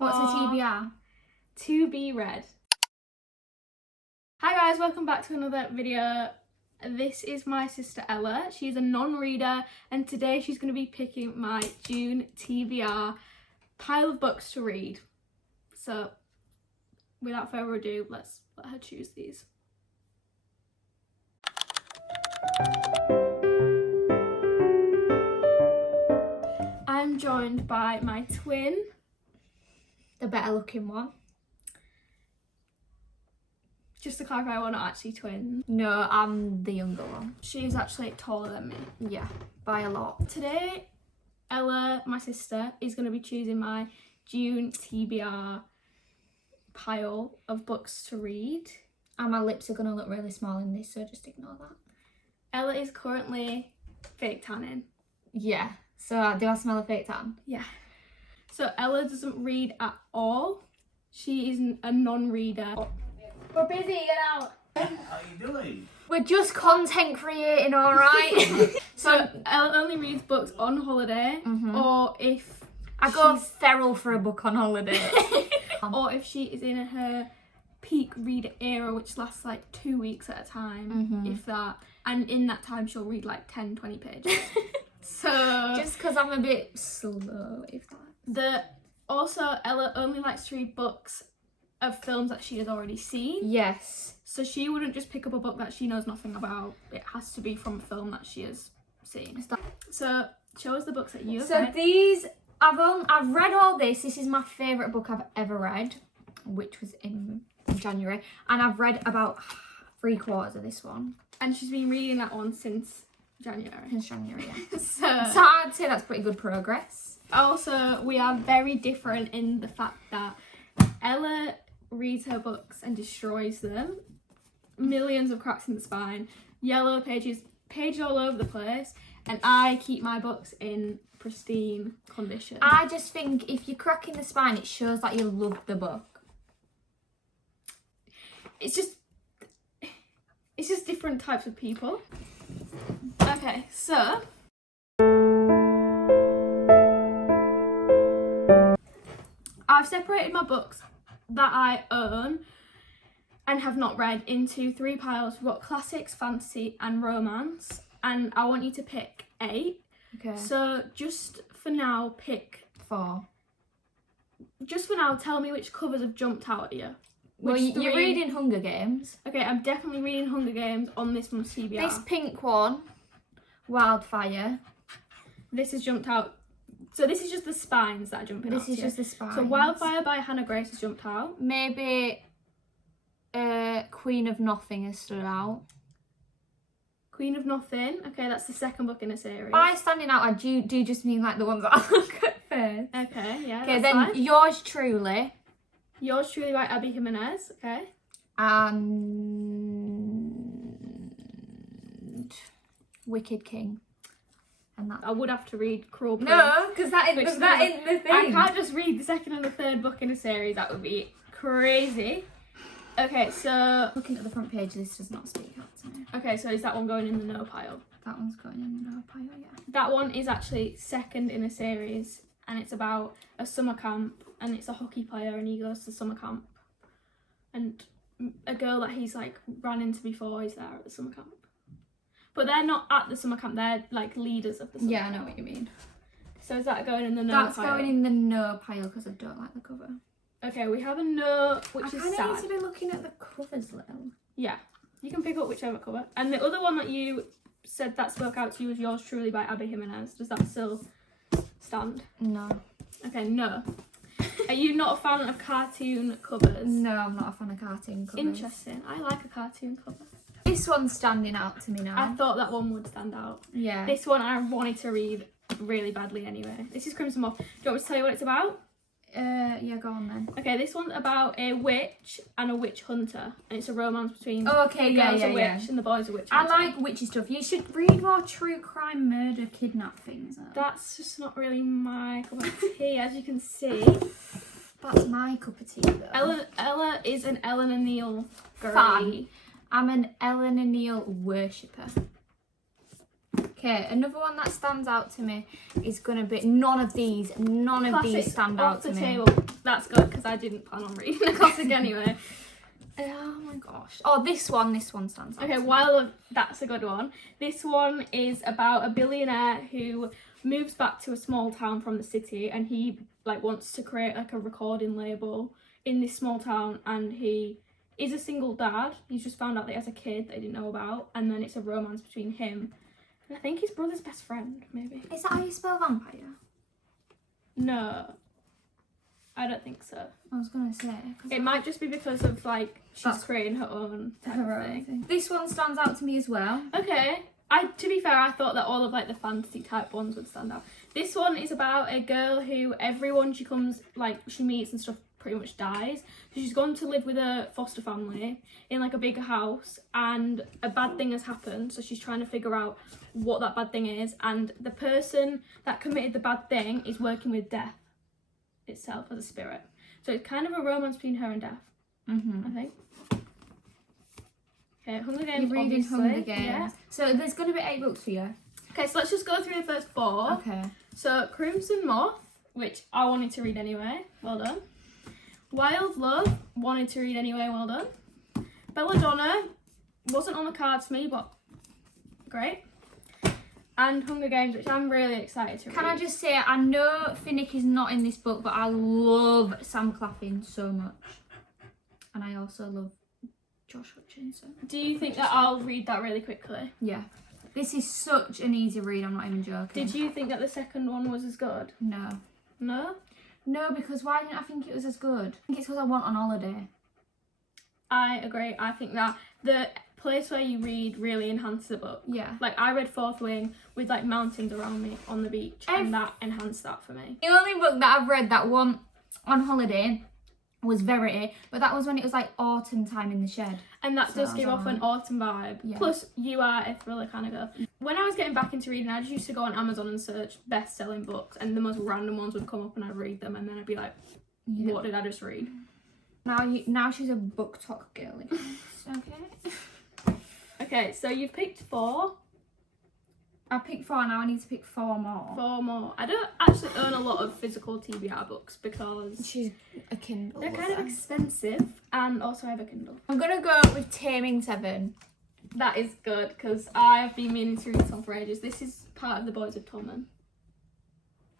What's a TBR? To be read. Hi guys, welcome back to another video. This is my sister Ella. She's a non-reader and today she's going to be picking my June TBR pile of books to read. So without further ado, let's let her choose these. I'm joined by my twin. The better looking one. Just to clarify, we're not actually twins. No, I'm the younger one. She's actually taller than me. Yeah, by a lot. Today, Ella, my sister, is going to be choosing my June TBR pile of books to read. And my lips are going to look really small in this, so just ignore that. Ella is currently fake tanning. Yeah, so do I smell a fake tan? Yeah. So Ella doesn't read at all. She is a non-reader. We're busy, get out. How you doing? We're just content creating, alright? So Ella only reads books on holiday, or if I go feral for a book on holiday. or if she is in her peak reader era, which lasts like 2 weeks at a time, if that. And in that time, she'll read like 10-20 pages. So Just because I'm a bit slow, if that. Also, Ella only likes to read books of films that she has already seen. Yes. So she wouldn't just pick up a book that she knows nothing about. It has to be from a film that she has seen. So show us the books that you've read. These, I've read all this. This is my favourite book I've ever read, which was in January. And I've read about 3/4 of this one. And she's been reading that one since January. Since January, yeah. So I'd say that's pretty good progress. also, we are very different in the fact that Ella reads her books and destroys them. Millions of cracks in the spine, yellow pages all over the place, and I keep my books in pristine condition. I just think if you're cracking the spine, it shows that you love the book. It's just different types of people. Okay, so I've separated my books that I own and have not read into 3 piles. We've got classics, fantasy and romance, and I want you to pick 8. Okay. So just for now, pick 4. Just for now, tell me which covers have jumped out at you. Well, Which you're 3 reading Hunger Games. Okay, I'm definitely reading Hunger Games on this month's TBR. This pink one, Wildfire. This has jumped out. So this is just the spines that are jumping out. This is just the spines. So Wildfire by Hannah Grace has jumped out. Maybe Queen of Nothing has stood out. Queen of Nothing. Okay, that's the second book in a series. By standing out, I do just mean like the ones that I look at first. Okay, yeah. Okay, that's then fine. Yours Truly. Yours Truly by Abby Jimenez. Okay. And Wicked King. And that. I would have to read Cruel Prince. No, because that Which is the thing. I can't just read the second and the third book in a series. That would be crazy. Okay, so Looking at the front page, this does not speak out to me. okay, so is that one going in the no pile? That one's going in the pile, yeah. That one is actually second in a series, and it's about a summer camp, and it's a hockey player, and he goes to summer camp, and a girl that he's like ran into before is there at the summer camp. But they're not at the summer camp, they're like leaders of the summer Yeah, I camp. know what you mean. So is that going in the no That's pile? going in the no pile because I don't like the cover. Okay, we have a no, which I is kind of sad. need to be looking at the covers, little. Yeah, you can pick up whichever cover. And the other one that you said that spoke out to you was Yours Truly by Abby Jimenez. Does that still stand? No. Okay, no. Are you not a fan of cartoon covers? No, I'm not a fan of cartoon covers. Interesting. I like a cartoon cover. This one's standing out to me now. I thought that one would stand out. Yeah. This one I wanted to read really badly anyway. This is Crimson Moth. Do you want me to tell you what it's about? Yeah, go on then. Okay, this one's about a witch and a witch hunter, and it's a romance between Oh, okay, the yeah, girl's yeah, a witch yeah. and the boy's a witch I hunter. like witchy stuff. You should read more true crime, murder, kidnap things. Though. That's just not really my cup of tea, as you can see. That's my cup of tea, though. Ella is an Eleanor Neale Fan. girly. I'm an Eleanor Neale worshipper. Okay, another one that stands out to me is gonna be none of these stand out to me. Table. That's good because I didn't plan on reading a classic anyway. Oh my gosh. Oh, this one stands out. Okay, while that's a good one. This one is about a billionaire who moves back to a small town from the city, and he like wants to create like a recording label in this small town, and he is a single dad. He's just found out that he has a kid that he didn't know about, and then it's a romance between him and I think his brother's best friend, maybe. Is that how you spell vampire? No, I don't think so. I was gonna say. It might just be because of like she's creating her own type of thing. This one stands out to me as well. Okay. To be fair, I thought that all of like the fantasy type ones would stand out. This one is about a girl who everyone she meets and stuff pretty much dies. So she's gone to live with a foster family in like a big house, and a bad thing has happened. So she's trying to figure out what that bad thing is, and the person that committed the bad thing is working with death itself as a spirit. So it's kind of a romance between her and death. I think. Okay, Hunger Games. You're reading obviously. Hunger Games. Yeah. So there's going to be 8 books for you. Okay, so let's just go through the first 4. Okay. So Crimson Moth, which I wanted to read anyway. Well done. Wild Love, wanted to read anyway. Well done. Belladonna, wasn't on the cards for me, but great. And Hunger Games, which I'm really excited to read. Can I just say, I know Finnick is not in this book, but I love Sam Claflin so much. And I also love Josh Hutchinson. Do you think that I'll read that really quickly? Yeah. This is such an easy read, I'm not even joking. Did you think that the second one was as good? No. No? No, because why didn't I think it was as good? I think it's because I went on holiday. I agree. I think that the place where you read really enhances the book. Yeah. Like, I read Fourth Wing with, like, mountains around me on the beach, and that enhanced that for me. The only book that I've read that went on holiday was Verity, but that was when it was, like, autumn time in the shed. And that does give off an autumn vibe. Yeah. Plus, you are a thriller kind of girl. When I was getting back into reading, I just used to go on Amazon and search best-selling books, and the most random ones would come up, and I'd read them, and then I'd be like, what did I just read? Now she's a book talk girly. Okay. Okay, so you've picked 4. I picked 4, now I need to pick 4 more. 4 more. I don't actually own a lot of physical TBR books because She's a Kindle. they're kind of expensive, and also I have a Kindle. I'm gonna go with Taming 7. That is good because I have been meaning to read this one for ages. This is part of the Boys of Tommen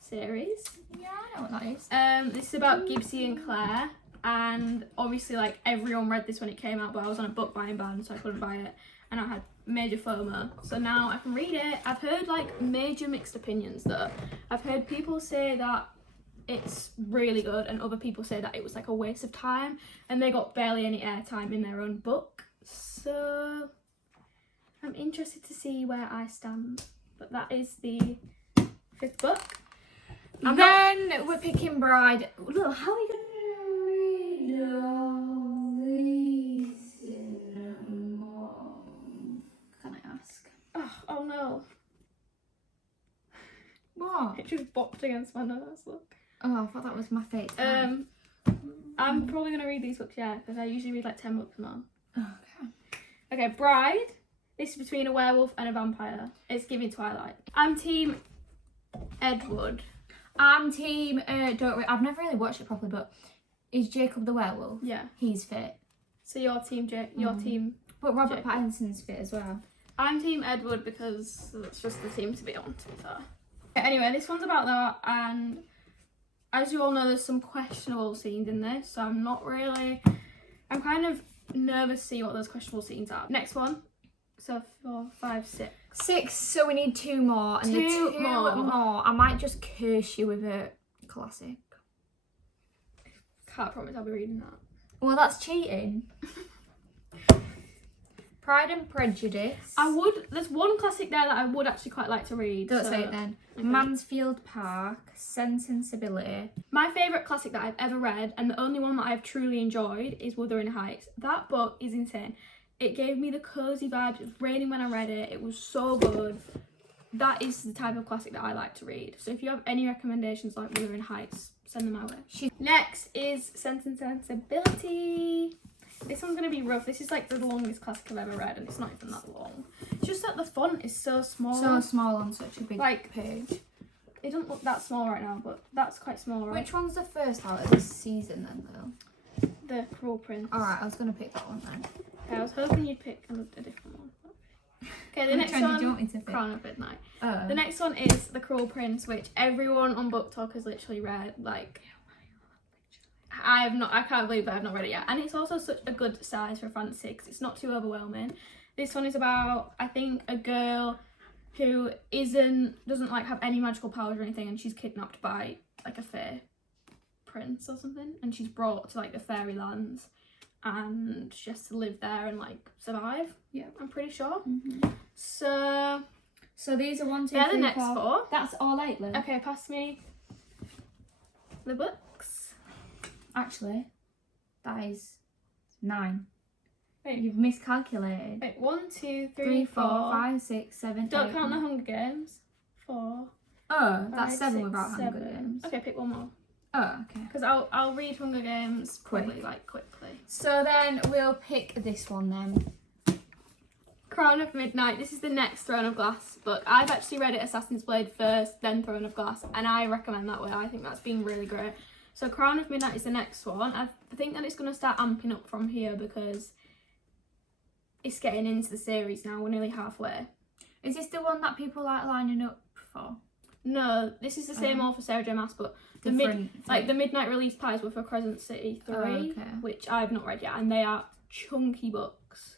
series. Yeah, I know what that is. This is about Gibbsy and Claire, and obviously like everyone read this when it came out, but I was on a book buying ban, so I couldn't buy it, and I had major FOMO, so now I can read it. I've heard like major mixed opinions though. I've heard people say that it's really good, and other people say that it was like a waste of time, and they got barely any airtime in their own book. So I'm interested to see where I stand. But that is the 5th book. Then we're picking Bride. Look, how are we gonna read all these in a month? Can I ask? Oh no. What? It just bopped against my nose, look. Oh, I thought that was my fate. I'm probably going to read these books, yeah, because I usually read like 10 books a month. Okay. Okay, Bride. This is between a werewolf and a vampire. It's giving Twilight. I'm team Edward. I'm team, I've never really watched it properly, but is Jacob the werewolf? Yeah. He's fit. So you're team team. But Robert Jacob. Pattinson's fit as well. I'm team Edward because that's just the team to be on, to be fair. Anyway, this one's about that, and as you all know, there's some questionable scenes in this, so I'm kind of nervous to see what those questionable scenes are. Next one. So 4, 5, 6. 6, so we need 2 more. And 2 the more. I might just curse you with a classic. Can't promise I'll be reading that. Well, that's cheating. Pride and Prejudice. There's one classic there that I would actually quite like to read. Don't say it then. Okay. Mansfield Park, Sense and Sensibility. My favourite classic that I've ever read, and the only one that I've truly enjoyed, is Wuthering Heights. That book is insane. It gave me the cosy vibes. It was raining when I read it. It was so good. That is the type of classic that I like to read. So if you have any recommendations like Wuthering Heights, send them my way. Next is Sense and Sensibility. This one's going to be rough. This is like the longest classic I've ever read, and it's not even that long. It's just that the font is so small. So small on such a big like, page. It doesn't look that small right now, but that's quite small, right? Which one's the first out of this season then, though? The Cruel Prince. Alright, I was going to pick that one then. Okay, I was hoping you'd pick a different one. Okay, the next one one, do you want me to pick? Crown of Midnight. Oh. The next one is The Cruel Prince, which everyone on Book Talk has literally read. Like, I can't believe that I've not read it yet. And it's also such a good size for a fantasy because it's not too overwhelming. This one is about, I think, a girl who doesn't like have any magical powers or anything, and she's kidnapped by like a fae prince or something, and she's brought to like the fairy lands, and she has to live there and like survive. Yeah, I'm pretty sure. So these are 1, 2, they're 3, the next 4. four. That's all 8, Lou. Okay, pass me the books. Actually, that is 9. Wait. You've miscalculated. Wait, 1, 2, 3, 3, 4, 4. 5, 6, 7, Don't 8. count the Hunger Games. 4. Oh, that's 5, 7 6, without Hunger 7. Games. Okay, pick one more. Oh, okay. Because I'll read Hunger Games probably like quickly. So then we'll pick this one then. Crown of Midnight. This is the next Throne of Glass book. I've actually read it Assassin's Blade first, then Throne of Glass, and I recommend that way. I think that's been really great. So Crown of Midnight is the next one. I think that it's going to start amping up from here because it's getting into the series now. We're nearly halfway. Is this the one that people like lining up for? No, this is the same author, Sarah J Maas, but the Midnight Release Pies were for Crescent City 3, which I've not read yet, and they are chunky books.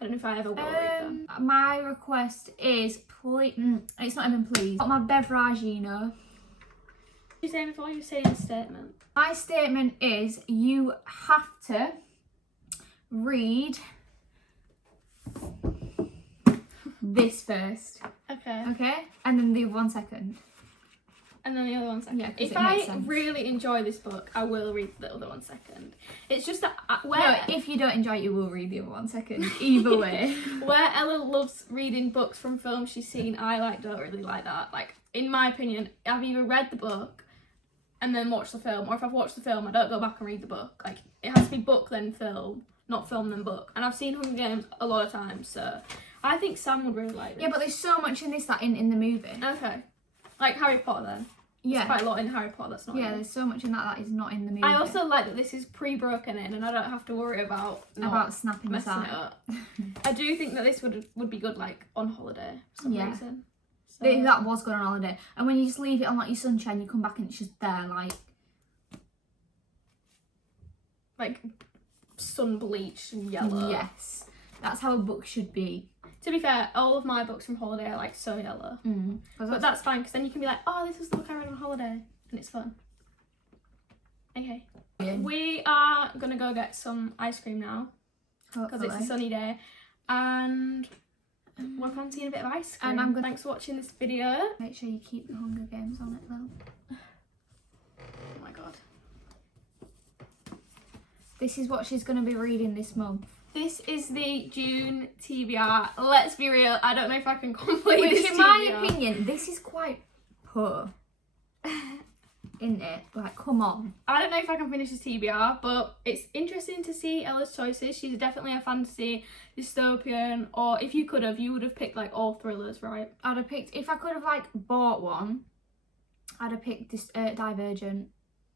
I don't know if I ever will read them. My request is, it's not even please, but my beverage, you know. What you saying before? You were saying a statement. My statement is you have to read this first. Okay. Okay? And then the other one second. And then the other one second. Yeah, if I really enjoy this book, I will read the other one second. It's just that if you don't enjoy it, you will read the other one second. Either way. Where Ella loves reading books from films she's seen, I don't really like that. Like, in my opinion, I've either read the book and then watched the film, or if I've watched the film, I don't go back and read the book. Like, it has to be book then film, not film then book. And I've seen Hunger Games a lot of times, so I think Sam would really like this. Yeah, but there's so much in this that in the movie. Okay. Like Harry Potter then. Yeah. There's quite a lot in Harry Potter that's not in. There's so much in that is not in the movie. I also like that this is pre-broken in and I don't have to worry about snapping messing it up. I do think that this would be good like on holiday for some reason. So, that was good on holiday. And when you just leave it on like your sunshine, you come back and it's just there like sun bleached and yellow. Yes. That's how a book should be. To be fair, all of my books from holiday are like so yellow. But that's fine because then you can be like, oh, this was the book I read on holiday, and it's fun. Okay. Yeah. We are gonna go get some ice cream now because it's a sunny day, and we're fancying a bit of ice cream. And thanks for watching this video. Make sure you keep the Hunger Games on it though. Oh my god. This is what she's gonna be reading this month. This is the June TBR. Let's be real, I don't know if I can complete this Which in my opinion, this is quite poor. Isn't it? Like, come on. I don't know if I can finish this TBR, but it's interesting to see Ella's choices. She's definitely a fantasy, dystopian, or if you would have picked like all thrillers, right? I'd have picked, if I could have like bought one, I'd have picked this Divergent.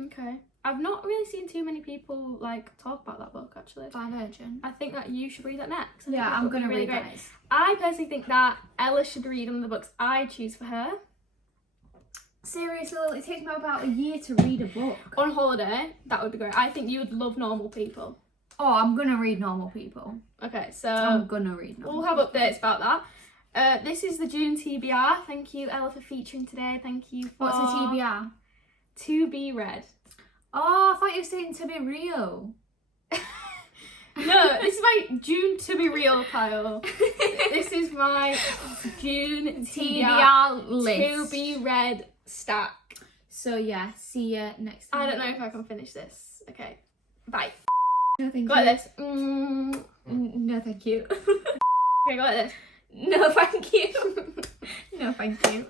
Okay. I've not really seen too many people like talk about that book actually. Divergent. I think that you should read that next. Yeah, I'm gonna read that. I personally think that Ella should read one of the books I choose for her. Seriously, it takes me about a year to read a book. On holiday, that would be great. I think you would love Normal People. Oh, I'm gonna read Normal People. Okay, so I'm gonna read Normal People. We'll have updates about that. This is the June TBR. Thank you, Ella, for featuring today. Thank you for... What's a TBR? To be read. Oh, I thought you were saying to be real. No, this is my June to be real pile. This is my June TBR list. To be read stack. So yeah, see you next time. I don't know if I can finish this. Okay, bye. No, thank you. Go like this. No, thank you. Okay, go like this. No, thank you. No, thank you.